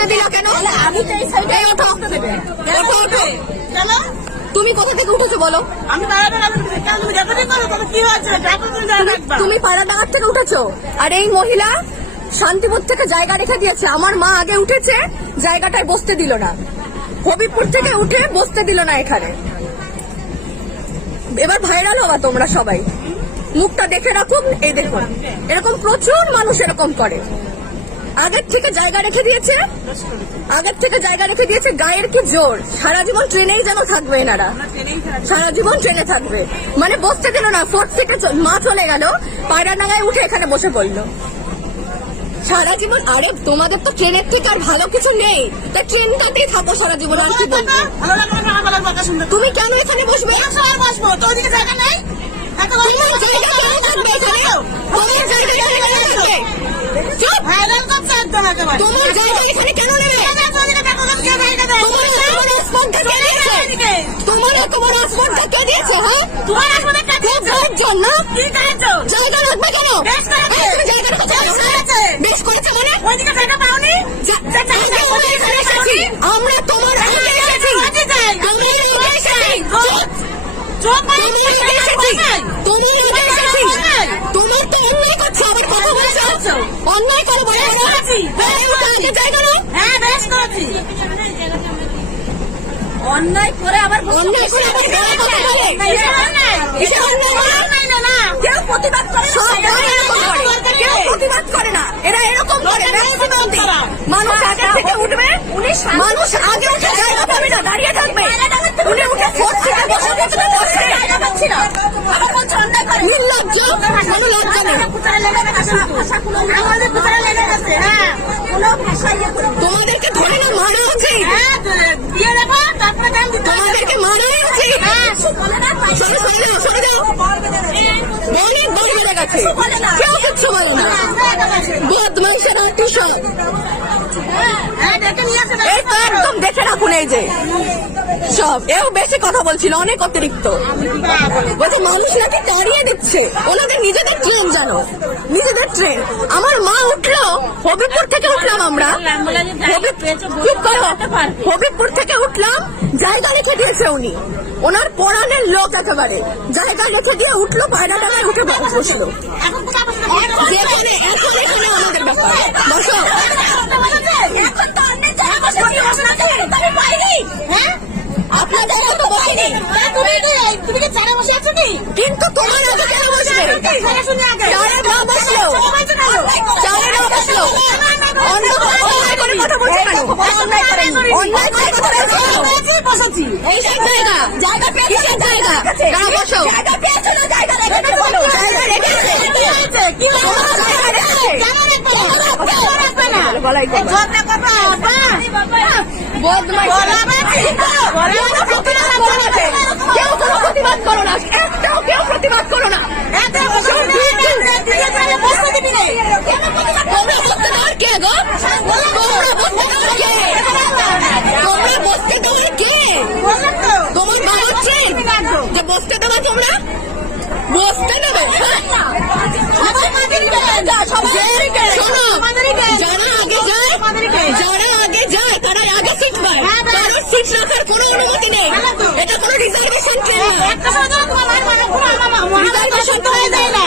বসতে দিলা কেন? আমি তো এই সাইডে ওঠো, ওঠো। তুমি কোথা থেকে উঠেছো বলো? আমি তুমি পাড়াডাঙ্গার থেকে উঠেছো, আর এই মহিলা শান্তিপুর থেকে জায়গা রেখে দিয়েছে। আমার মা আগে উঠেছে, জায়গাটায় বসতে দিল না। হবিবপুর থেকে উঠে বসতে দিল না এখানে। এবার ভাইরাল হবা তোমরা সবাই, মুখটা দেখে রাখুন। এই দেখুন, এরকম প্রচুর মানুষ এরকম করে। আগের থেকে জায়গা রেখে দিয়েছে, গায়ের কি জোর। সারা জীবন ট্রেনেই যেন থাকবে এনারা, সারা জীবন ট্রেনে থাকবে। মানে বসতে দিল না। ফোর্থ থেকে মা চলে গেল, পায়রাডাঙ্গায় উঠে এখানে বসে পড়লো সারা জীবন। আরে তোমাদের তো ট্রেনের থেকে আর ভালো কিছু নেই, তা ট্রেনটাতেই থাকো সারা জীবন। আর কি বলবো? তুমি কেন এখানে বসবে? তোমার জায়গা কেন থাকবে এখানে? তোমার জায়গা এখানে কেন থাকবে? চুপ! তোমার জায়গা এখানে কেন নেবে? তোমার এত বড় স্পর্ধা কে দিয়েছে? হ্যাঁ, জন্য জায়গা রাখবে কেন? জায়গা বেশ করেছে মানে আমরা তোমার আগে এসেছি, তোমার তো অন্যায় করছে, আবার কথা বলছো। অন্যায় করো, আগে জায়গা নাও। হ্যাঁ, বেশ করেছি। অন্যায় করে আবার অন্যায় করে আবার গায়ে কথা বলে। কিসের অন্যায়? না কেউ প্রতিবাদ করে, কেউ প্রতিবাদ করে না। এরা এরকম করে, মানুষ আগে থেকে উঠবে, মানুষ আগে উঠে জায়গা পাবে না, দাঁড়িয়ে থাকবে। উনি উঠে ফোর্থ সিটে বসে থাকবে, নির্লজ্জ, কোনো লজ্জা নেই। তোমাদেরকে ধরে না মানা উচিত, তোমাদেরকে মানাই উচিত। সরে যাও, অনেক বড় বেড়ে গেছে, কেউ কিচ্ছু বলে না। বদমাইশের আটু সব এই তো একদম দেখে রাখুন। এই যে সব এও বেশি কথা বলছিল, অনেক অতিরিক্ত। বলছে মানুষ নাকি তাড়িয়ে দিচ্ছে, ওনাদের নিজেদের ট্রেন জানো, নিজেদের ট্রেন। আমার মা উঠলো, হবিবপুর থেকে উঠলাম আমরা, চুপ করো, হবিবপুর থেকে উঠলাম, জায়গা রেখে দিয়েছে উনি। ওনার পড়ানের লোক একেবারে জায়গা রেখে দিয়ে উঠলো, পায়রাডাঙ্গায় উঠে বসলো। যেখানে এখন এখানে আমাদের ব্যাপার বসো। আপনার জায়গা তো বসেনি, কিন্তু তোমার আগে কেন বসবে? চারেরা বসলো, অন্যায় করে কথা বলছে কেন? অন্যায় করে কথা বলছে। এইসব জায়গা কিসের জায়গা? না বসো, জায়গা রেখেছে, গলায় কেউ কোনো প্রতিবাদ করো না, একটাও কেউ প্রতিবাদ করো না। তোমরা বসতে দেওয়ার কে গো? তোমরা বসতে দেওয়ার কে? তোমার বাবার ট্রেন যে বসতে দেবে, তোমরা বসতে দেবে? শোনো, যারা আগে যায় তারা আগে সিট পায়, কারোর সিট রাখার কোনো অনুমতি নেই। এটা কোনো রিজার্ভেশন ট্রেন না,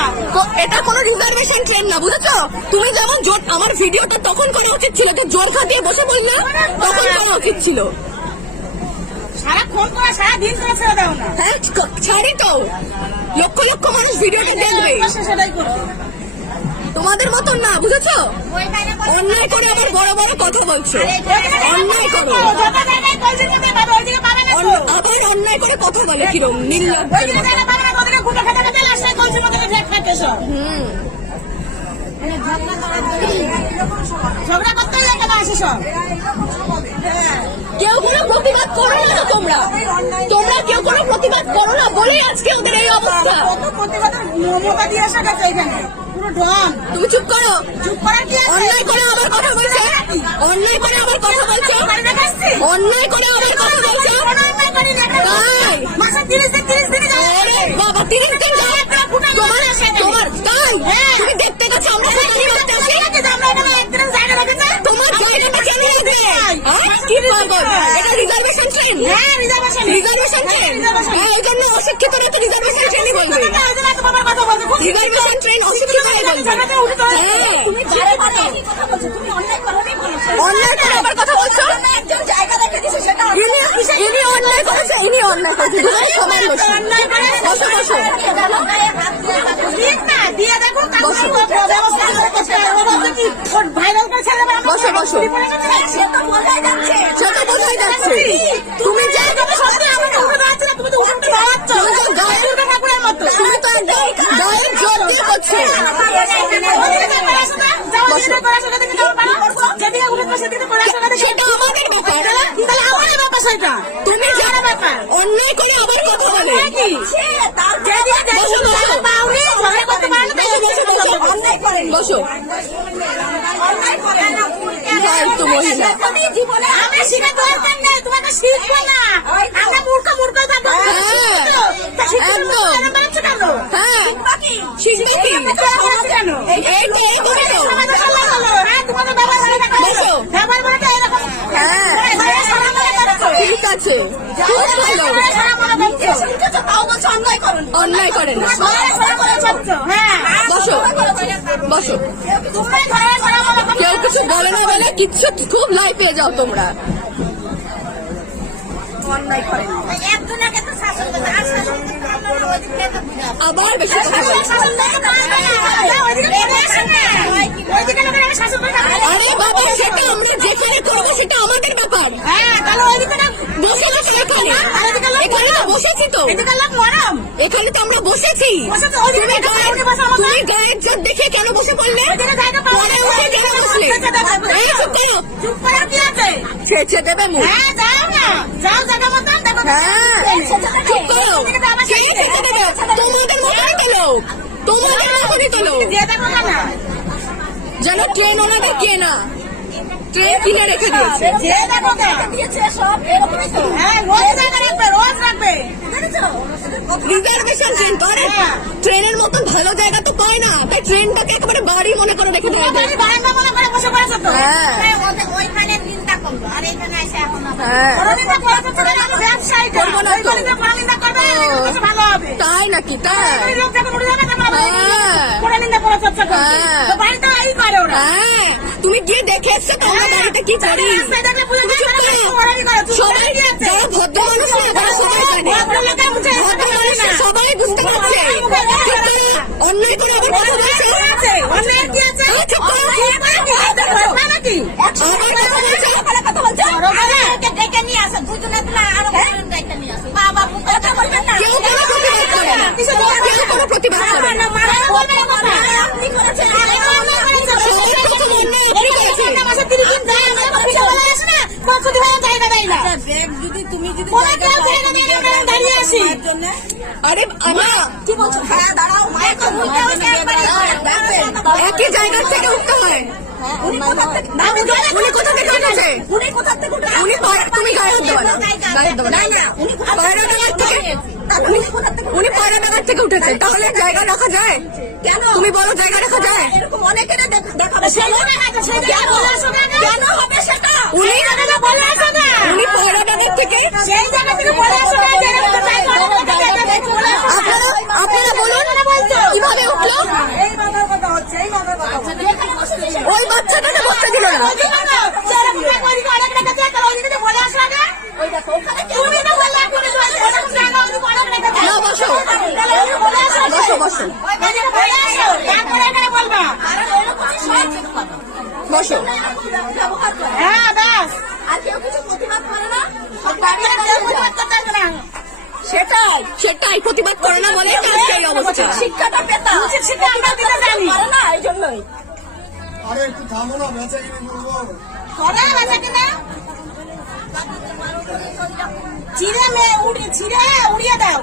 এটা কোনো রিজার্ভেশন ট্রেন না, বুঝেছো? তুমি যেমন জোর, আমার ভিডিওটা তখন করা উচিত ছিল, যে জোর খাটিয়ে বসে বললে তখন করা উচিত ছিল। হ্যাঁ, ছাড়ি তো, লক্ষ লক্ষ মানুষ ভিডিওটা দেখবে, তোমাদের মতন না, বুঝেছো? অন্যায় করে আবার বড় বড় কথা বলছো, অন্যায় করো, আবার অন্যায় করে কথা বলে কিরম নির্লজ্জের মতো। কেউ কোনো প্রতিবাদ করো না, তোমরা কেউ কোনো প্রতিবাদ করো না বলেই আজকে ওদের এই অবস্থা। তুমি চুপ করো, অন্যায় করে আবার কথা বলছো, অন্যায় করে আবার কথা বলছো, অন্যায় করে আবার কথা বলছো। বাবা 30 দিন তোমার তাই তুমি দেখতে গেছো আমরা সেখানে রাখতে আসি, তোমার জায়গাটা কেন রাখবে? বল, এটা রিজার্ভেশন ট্রেন। হ্যাঁ, রিজার্ভেশন। Reservation train. রিজার্ভেশন। হ্যাঁ, এই জন্য অশিক্ষিতরা তো রিজার্ভেশন ট্রেনই বলবে। বাবার কথা বলছো। রিজার্ভেশন ট্রেন অশিক্ষিতরাই বলবে। হ্যাঁ। তুমি বারে বারে একই কথা বলছো। তুমি অন্যায় করোনি বলেছো। অন্যায় করে আবার কথা বলছো? একজন জায়গা রেখে দিছে সেটা ইনি অন্যায় করেছে, ইনি অন্যায় করেছে, দুজনে সমান দোষী। বসো বসো দিয়ে দেখো বসো। ব্যবস্থা ভাইরাল করে ছেড়ে দেবে। বসো বসো, সেটা বোঝাই যাচ্ছে। সেটা বোঝাই যাচ্ছে। তুমি যা তুমি তো উঠে দাঁড়াচ্ছ। তুমি তো গায়ে ঠাকুরের মতো। তুমি তো একদম গায়ে জোর দিয়ে করছো। সেটা আমাদের ব্যাপার। তুমি যারা ব্যাপার অন্যায় করে আবার কথা বলে। বসো ফালতু মহিলা। আমি শিখে দরকার নেই, তোমাকে শিখবো না। আমরা মূর্খ মূর্খ থাকবো। একদম। হ্যাঁ, শিখবে কি? কেন এই তো এই করে তো। তোমাদের ব্যবহার বসো। ব্যবহার করে এরকম। হ্যাঁ, ঠিক আছে, খুব ভালো। অন্যায় করে না। বসো বসো, কেউ কিছু বলে না বলে কিচ্ছু খুব লাই পেয়ে যাও তোমরা। আবার বেশি কথা বলছো। আরে বাবা, সেটা আমরা যেখানে করবো সেটা আমাদের ব্যাপার। বসে বসে এখানে এখানে তো বসেছি তো, এখানে তো আমরা বসেছি। তুমি গায়ের জোর দেখে কেন বসে পড়লে? পরে উঠে কেন বসলে? এই চুপ করো, ছেঁচে দেবে মুখ। হ্যাঁ, চুপ করো। কে ছেঁচে দেবে? তোমাদের মতনই তো লোক, তোমাদের মতনই তো লোক। যেন ট্রেন ওনাদের কেনা, ট্রেন কিনে রেখে দিয়েছে। রিজার্ভেশন ট্রেন করে, ট্রেনের মতো ভালো জায়গা তো পায় না, তাই ট্রেনটাকে একেবারে বাড়ি মনে করে রেখে দেওয়া যায়। করবো না তো। তাই নাকি? তাই হ্যাঁ, তুমি গিয়ে দেখে এসছো তো আমরা বাড়িতে কি করি। সবাই যারা ভদ্র মানুষ না তারা সবাই জানে, ভদ্র মানুষ সবাই বুঝতে পারছে। অন্যায় করে আবার কথা বলছো। চুপ করো। আবার কথা বলছো। কেউ কোনো প্রতিবাদ করে না, কেউ কোনো প্রতিবাদ করে না। আরে আমরা একই জায়গার থেকে উঠতে হয়। উনি কোথা থেকে উঠেছে? উনি তুমি গায়ে হাত দেবো না, গায়ে দেবো না। পায়রাডাঙ্গার থেকে উনি পায়রাডাঙ্গার থেকে উঠেছে, তাহলে জায়গা রাখা যায়? তুমি বলো জায়গা রাখা যায়? উনি পায়রাডাঙ্গার থেকে আপনারা বলুন কিভাবে উঠলো? ওই বাচ্চাটাকে বসতে দিল না। না, বসো বসো বসো বসো। হ্যাঁ, ব্যাস। সেটাই প্রতিবাদ করে না বলে আজকে এই অবস্থা। শিক্ষাটা পেতাম, শিক্ষা আমরা দিতে জানি না, এই জন্যই। আরে একটু থামো না, বেঁচে কিনে বলবো। চিড়ে উড়িয়ে দাও।